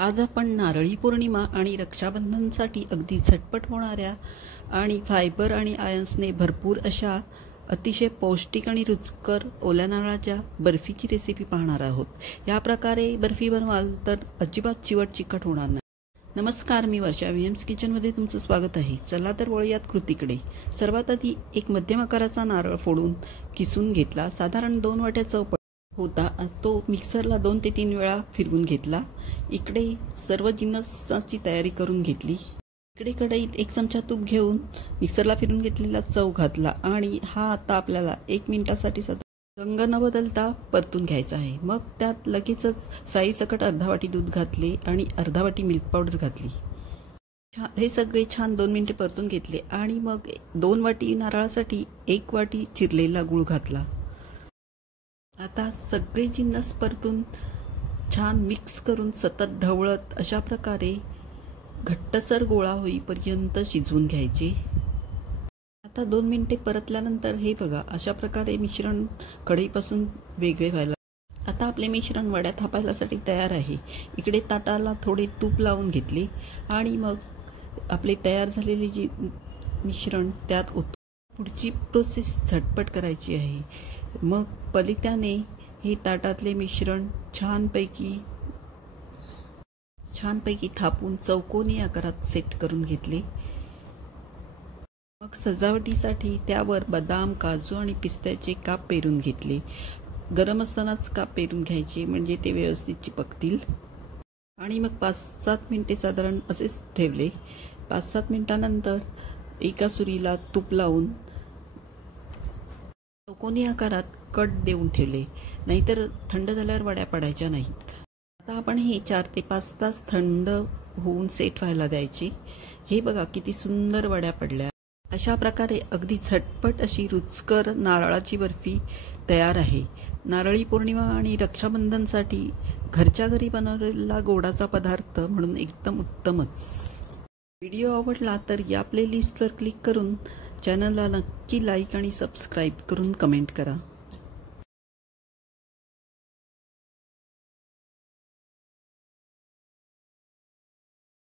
आज आपण नारळी पौर्णिमा आणि रक्षाबंधनसाठी अगदी झटपट होणाऱ्या आणि फायबर आणि आयन्सने भरपूर अशा अतिशय पौष्टिक आणि रुचकर ओल्या नारळाच्या बर्फीची रेसिपी पाहणार आहोत। या प्रकारे बर्फी बनवाल तर अजिबात चिवट चिकट होणार नाही। नमस्कार, मी वर्षा व्हीएम्स किचनमध्ये तुमचं स्वागत आहे। चला तर वळूयात कृतीकडे। सर्वात आधी एक मध्यम आकाराचा नारळ फोडून किसून घेतला। साधारण 2 वाट्या चौपट होता तो मिक्सरला 2 ते 3 वेळा फिरवून घेतला। इकडे सर्व जिन्नसाची तयारी करून घेतली। इकडे कढईत 1 चमचा तूप घेऊन मिक्सरला फिरवून घेतलेला चव घातला आणि हा आता आपल्याला 1 मिनिटासाठी रंग न बदलता परतून घ्यायचा आहे। मग त्यात लगेचच साईसकट अर्धा वाटी दूध घातले आणि अर्धा वाटी मिल्क पावडर घातली। हे सगळे छान 2 मिनिटे परतून घेतले आणि मग 2 वाटी नारळासाठी 1 वाटी चिरलेला गूळ घातला। आता सगळे जिन्नस परतून छान मिक्स करून सतत ढवळत अशा प्रकारे घट्टसर गोळा होईपर्यंत शिजवून घ्यायचे। आता 2 मिनिटे परतल्यानंतर हे बघा, अशा प्रकारे मिश्रण कढईपासून वेगळे व्हायला। आता आपले मिश्रण वड्या थापायलासाठी तयार आहे। इकडे ताटाला थोडे तूप लावून घेतले आणि मग आपले तयार झालेले जे मिश्रण त्यात ओतून पुढची प्रोसेस झटपट करायची आहे। मग पलित्याने हे ताटातले मिश्रण छानपैकी थापून चौकोनी आकारात सेट करून घेतले। मग सजावटीसाठी त्यावर बदाम, काजू आणि पिस्त्याचे काप पेरून घेतले। गरम असतानाच काप पेरून घ्यायचे म्हणजे ते व्यवस्थित चिपकतील। आणि मग 5-7 मिनिटे साधारण असेच ठेवले। 5-7 मिनिटांनंतर एका सुरीला तूप लावून चौकोनी आकारात कट देऊन ठेवले, नाहीतर थंड झाल्यावर वड्या पडायच्या नाहीत। आता आपण हे 4 ते 5 तास थंड होऊन सेट व्हायला द्यायचे। हे बघा किती सुंदर वड्या पडल्या। अशा प्रकारे अगदी झटपट अशी रुचकर नारळाची बर्फी तयार आहे। नारळी पौर्णिमा आणि रक्षाबंधनसाठी घरच्या घरी बनवलेला गोडाचा पदार्थ म्हणून एकदम उत्तमच। व्हिडिओ आवडला तर या प्लेलिस्टवर क्लिक करून चॅनलला नक्की लाईक आणि सबस्क्राईब करून कमेंट करा।